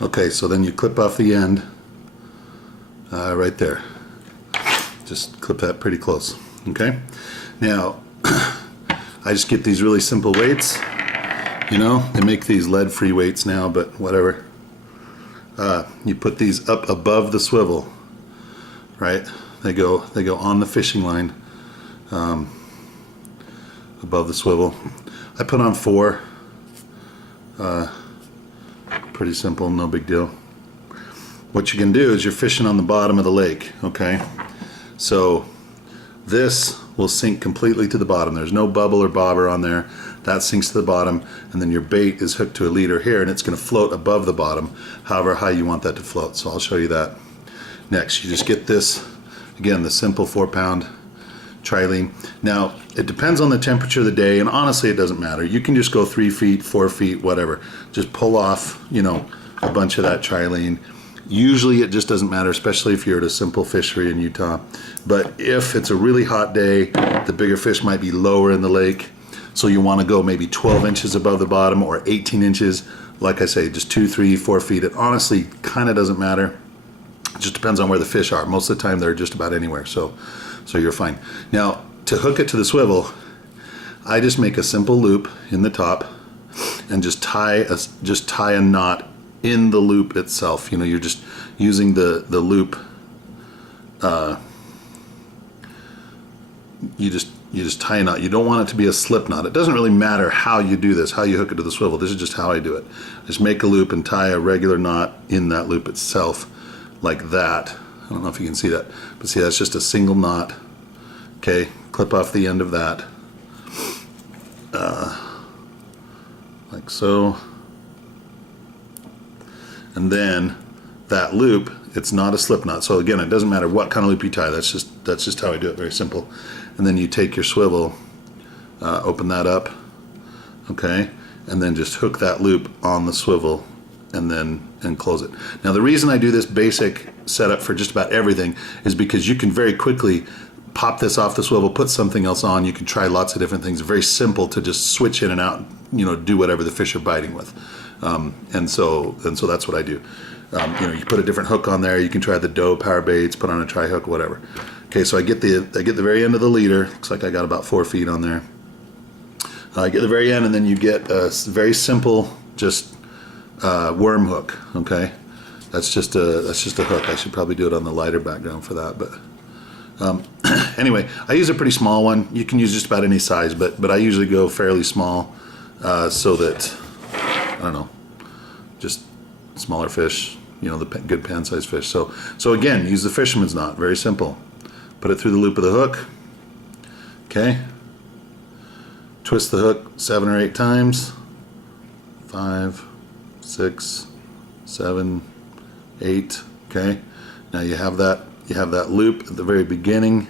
Okay, so then you clip off the end right there. Just clip that pretty close. Okay, now I just get these really simple weights. You know, they make these lead-free weights now, but whatever. You put these up above the swivel, right? They go on the fishing line, above the swivel. I put on 4. Pretty simple, no big deal. What you can do is you're fishing on the bottom of the lake, okay? So this will sink completely to the bottom. There's no bubble or bobber on there. That sinks to the bottom, and then your bait is hooked to a leader here, and it's going to float above the bottom, however high you want that to float. So I'll show you that. Next, you just get this, again, the simple 4-pound trilene. Now, it depends on the temperature of the day, and honestly, it doesn't matter. You can just go 3 feet, 4 feet, whatever. Just pull off, you know, a bunch of that trilene. Usually it just doesn't matter, especially if you're at a simple fishery in Utah. But if it's a really hot day, the bigger fish might be lower in the lake, so you want to go maybe 12 inches above the bottom or 18 inches. Like I say, just 2, 3, 4 feet. It honestly kind of doesn't matter. It just depends on where the fish are. Most of the time they're just about anywhere, so you're fine. Now, to hook it to the swivel, I just make a simple loop in the top and just tie a knot in the loop itself. You know, you're just using the loop. You just tie a knot. You don't want it to be a slip knot. It doesn't really matter how you do this, how you hook it to the swivel. This is just how I do it. Just make a loop and tie a regular knot in that loop itself, like that. I don't know if you can see that, but see, that's just a single knot. Okay, clip off the end of that, like so. And then that loop, it's not a slip knot. So again, it doesn't matter what kind of loop you tie. That's just how I do it. Very simple. And then you take your swivel, open that up, okay, and then just hook that loop on the swivel, and close it. Now, the reason I do this basic setup for just about everything is because you can very quickly pop this off the swivel, put something else on. You can try lots of different things. Very simple to just switch in and out. You know, do whatever the fish are biting with. And so that's what I do. You know, you put a different hook on there. You can try the dough power baits, put on a tri hook, whatever. Okay, so I get the very end of the leader. Looks like I got about 4 feet on there. I get the very end, and then you get a very simple, just worm hook. Okay, that's just a hook. I should probably do it on the lighter background for that, but. Anyway, I use a pretty small one. You can use just about any size, but I usually go fairly small, so that, I don't know, just smaller fish, you know, the good pan-sized fish. So again, use the fisherman's knot. Very simple. Put it through the loop of the hook. Okay. Twist the hook 7 or 8 times. 5, 6, 7, 8. Okay. Now you have that loop at the very beginning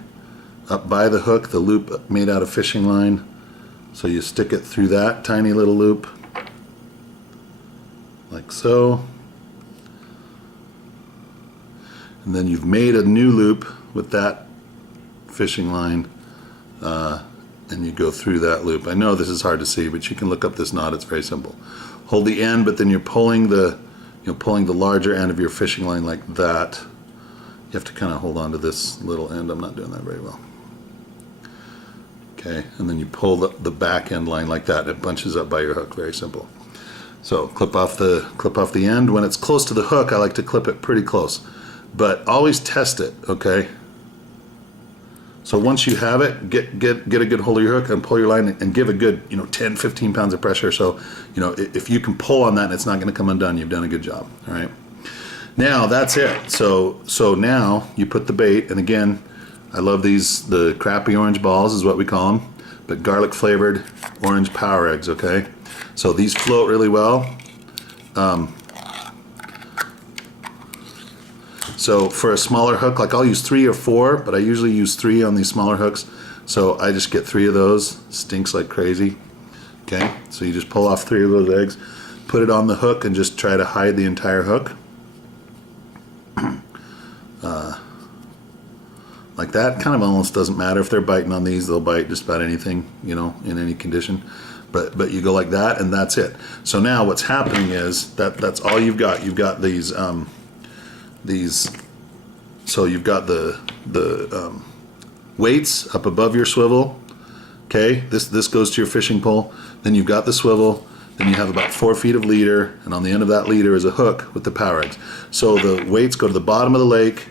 up by the hook, the loop made out of fishing line. So you stick it through that tiny little loop like so, and then you've made a new loop with that fishing line, and you go through that loop. I know this is hard to see, but you can look up this knot. It's very simple. Hold the end, but then you're pulling the larger end of your fishing line like that. You have to kind of hold on to this little end. I'm not doing that very well. Okay, and then you pull the back end line like that, and it bunches up by your hook. Very simple. So clip off the end. When it's close to the hook, I like to clip it pretty close, but always test it. Okay. So once you have it, get a good hold of your hook and pull your line and give a good 10, 15 pounds of pressure. So if you can pull on that and it's not going to come undone, you've done a good job. All right. Now that's it. So now you put the bait, and again, I love these, the crappy orange balls is what we call them, but garlic flavored orange power eggs, okay? So these float really well. So for a smaller hook, like I'll use 3 or 4, but I usually use 3 on these smaller hooks. So I just get 3 of those. Stinks like crazy. Okay, so you just pull off 3 of those eggs, put it on the hook, and just try to hide the entire hook. Like that. Kind of almost doesn't matter if they're biting on these. They'll bite just about anything, in any condition. but you go like that, and that's it. So now what's happening is that's all you've got. You've got these. So you've got the weights up above your swivel. Okay, this goes to your fishing pole. Then you've got the swivel. Then you have about 4 feet of leader, and on the end of that leader is a hook with the power eggs. So the weights go to the bottom of the lake,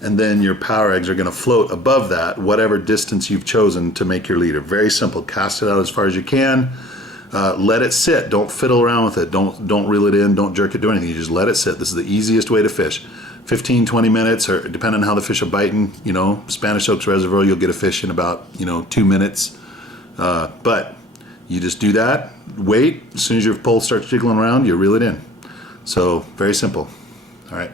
and then your power eggs are going to float above that, whatever distance you've chosen to make your leader. Very simple. Cast it out as far as you can. Let it sit. Don't fiddle around with it. Don't reel it in. Don't jerk it. Do anything. You just let it sit. This is the easiest way to fish. 15, 20 minutes, or depending on how the fish are biting. You know, Spanish Oaks Reservoir, you'll get a fish in about 2 minutes. But you just do that. Wait. As soon as your pole starts jiggling around, you reel it in. So very simple. All right.